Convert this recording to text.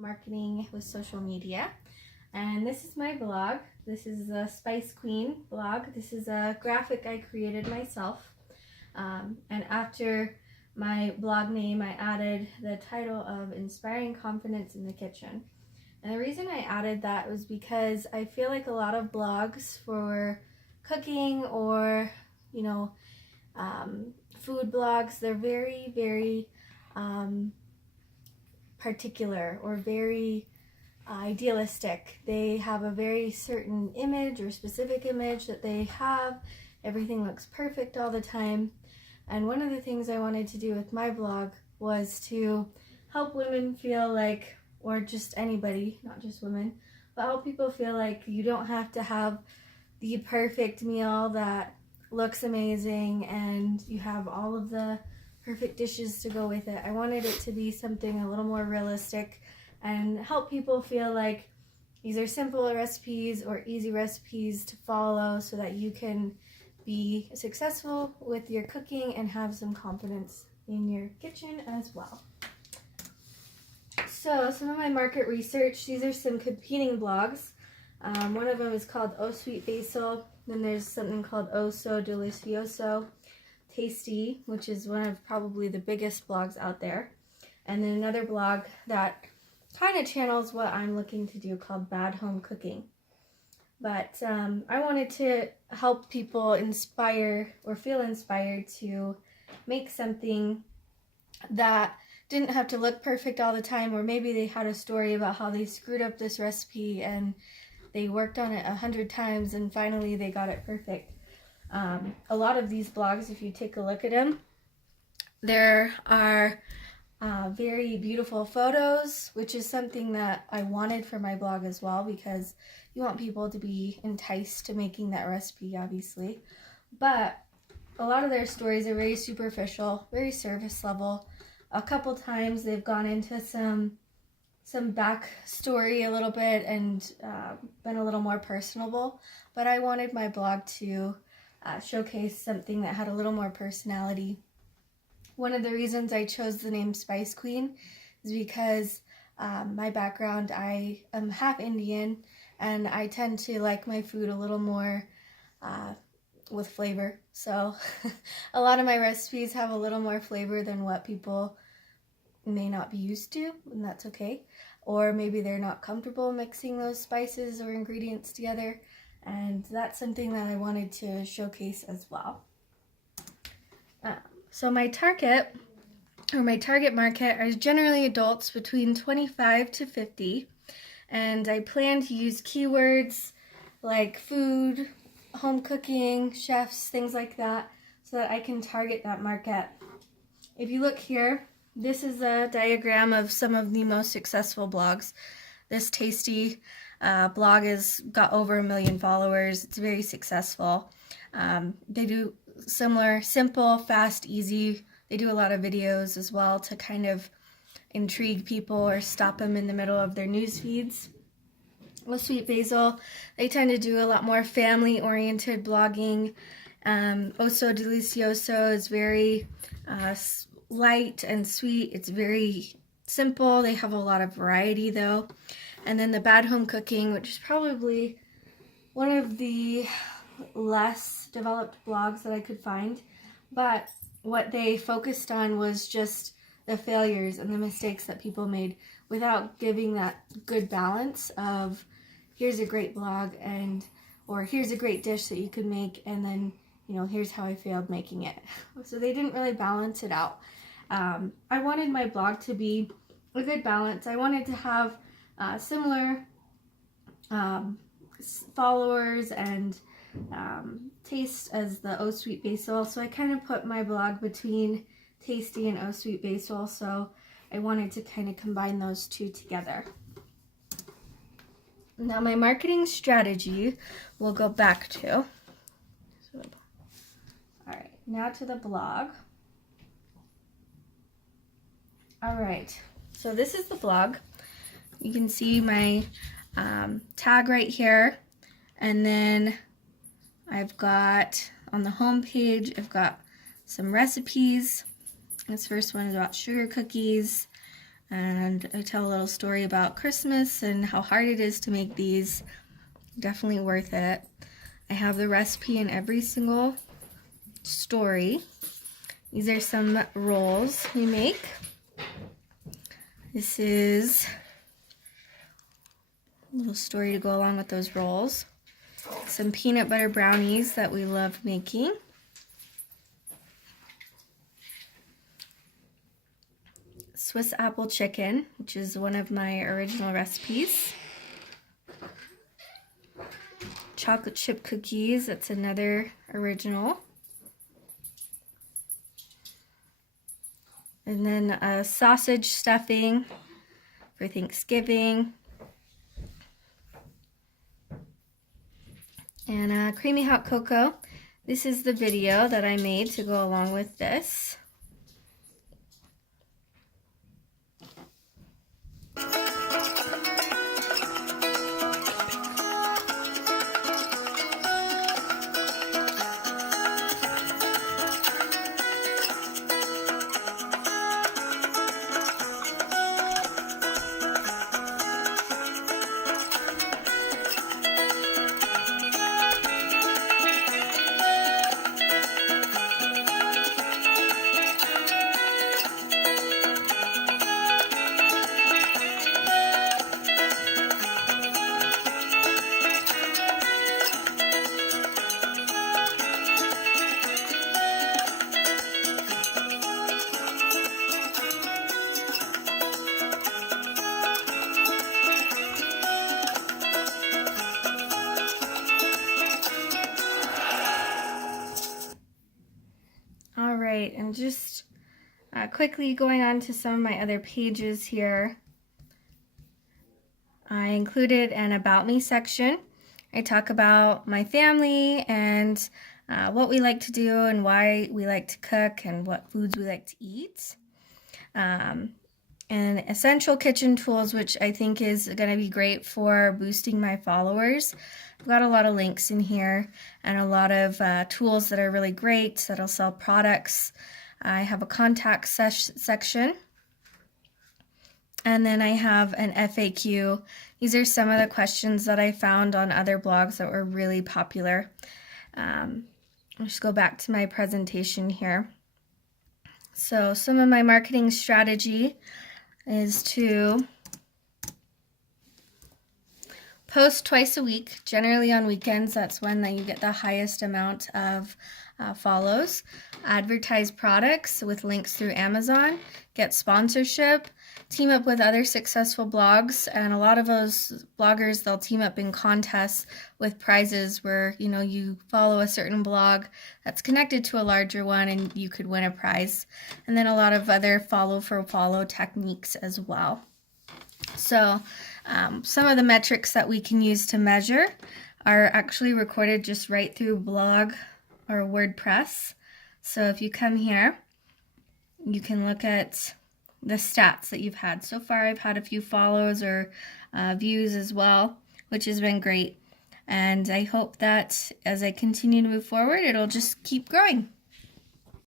marketing with social media. And this is my blog. This is the Spice Queen blog. This is a graphic I created myself. And after my blog name, I added the title of Inspiring Confidence in the Kitchen. And the reason I added that was because I feel like a lot of blogs for cooking or, food blogs, they're very, very particular or very idealistic. They have a very certain image or specific image that they have. Everything looks perfect all the time. And one of the things I wanted to do with my blog was to help women feel like, or just anybody, not just women, but help people feel like you don't have to have the perfect meal that looks amazing and you have all of the perfect dishes to go with it. I wanted it to be something a little more realistic and help people feel like these are simple recipes or easy recipes to follow so that you can be successful with your cooking and have some confidence in your kitchen as well. So some of my market research, these are some competing blogs. One of them is called Oh Sweet Basil. Then there's something called Oh So Delicioso Tasty, which is one of probably the biggest blogs out there. And then another blog that kind of channels what I'm looking to do called Bad Home Cooking. But I wanted to help people inspire or feel inspired to make something that didn't have to look perfect all the time, or maybe they had a story about how they screwed up this recipe and they worked on it 100 times and finally they got it perfect. A lot of these blogs, if you take a look at them, there are very beautiful photos, which is something that I wanted for my blog as well, because you want people to be enticed to making that recipe, obviously. But a lot of their stories are very superficial, very surface level. A couple times they've gone into some backstory a little bit and been a little more personable. But I wanted my blog to showcase something that had a little more personality. One of the reasons I chose the name Spice Queen is because my background, I am half Indian, and I tend to like my food a little more with flavor. So a lot of my recipes have a little more flavor than what people may not be used to, and that's okay. Or maybe they're not comfortable mixing those spices or ingredients together, and that's something that I wanted to showcase as well. So my target market are generally adults between 25 to 50, and I plan to use keywords like food, home cooking, chefs, things like that, so that I can target that market. If you look here, this is a diagram of some of the most successful blogs. This Tasty blog has got over 1 million followers. It's very successful. They do similar, simple, fast, easy. They do a lot of videos as well to kind of intrigue people or stop them in the middle of their news feeds. With Sweet Basil, they tend to do a lot more family-oriented blogging. Oh So Delicioso is very light and sweet. It's very simple. They have a lot of variety though. And then the Bad Home Cooking, which is probably one of the less developed blogs that I could find, but what they focused on was just the failures and the mistakes that people made without giving that good balance of here's a great blog or here's a great dish that you could make, and then here's how I failed making it. So they didn't really balance it out. I wanted my blog to be a good balance. I wanted to have similar followers and taste as the Oh Sweet Basil, so I kind of put my blog between Tasty and Oh Sweet Basil, so I wanted to kind of combine those two together. Now my marketing strategy we'll go back to. Alright, now to the blog. Alright, so this is the blog. You can see my tag right here, and then I've got on the home page, I've got some recipes. This first one is about sugar cookies. and I tell a little story about Christmas and how hard it is to make these. Definitely worth it. I have the recipe in every single story. These are some rolls we make. This is a little story to go along with those rolls. Some peanut butter brownies that we love making. Swiss apple chicken, which is one of my original recipes. Chocolate chip cookies, that's another original. And then a sausage stuffing for Thanksgiving. And creamy hot cocoa. This is the video that I made to go along with this. Alright, and just quickly going on to some of my other pages here. I included an About Me section. I talk about my family and what we like to do and why we like to cook and what foods we like to eat. And essential kitchen tools, which I think is going to be great for boosting my followers. I've got a lot of links in here and a lot of tools that are really great that'll sell products. I have a contact section. And then I have an FAQ. These are some of the questions that I found on other blogs that were really popular. I'll just go back to my presentation here. So some of my marketing strategy is to post twice a week, generally on weekends. That's when you get the highest amount of follows. Advertise products with links through Amazon, get sponsorship, team up with other successful blogs, and a lot of those bloggers, they'll team up in contests with prizes where, you know, you follow a certain blog that's connected to a larger one and you could win a prize. And then a lot of other follow for follow techniques as well. So some of the metrics that we can use to measure are actually recorded just right through blog or WordPress. So if you come here, you can look at the stats that you've had. So far I've had a few follows or views as well, which has been great. And I hope that as I continue to move forward, it'll just keep growing.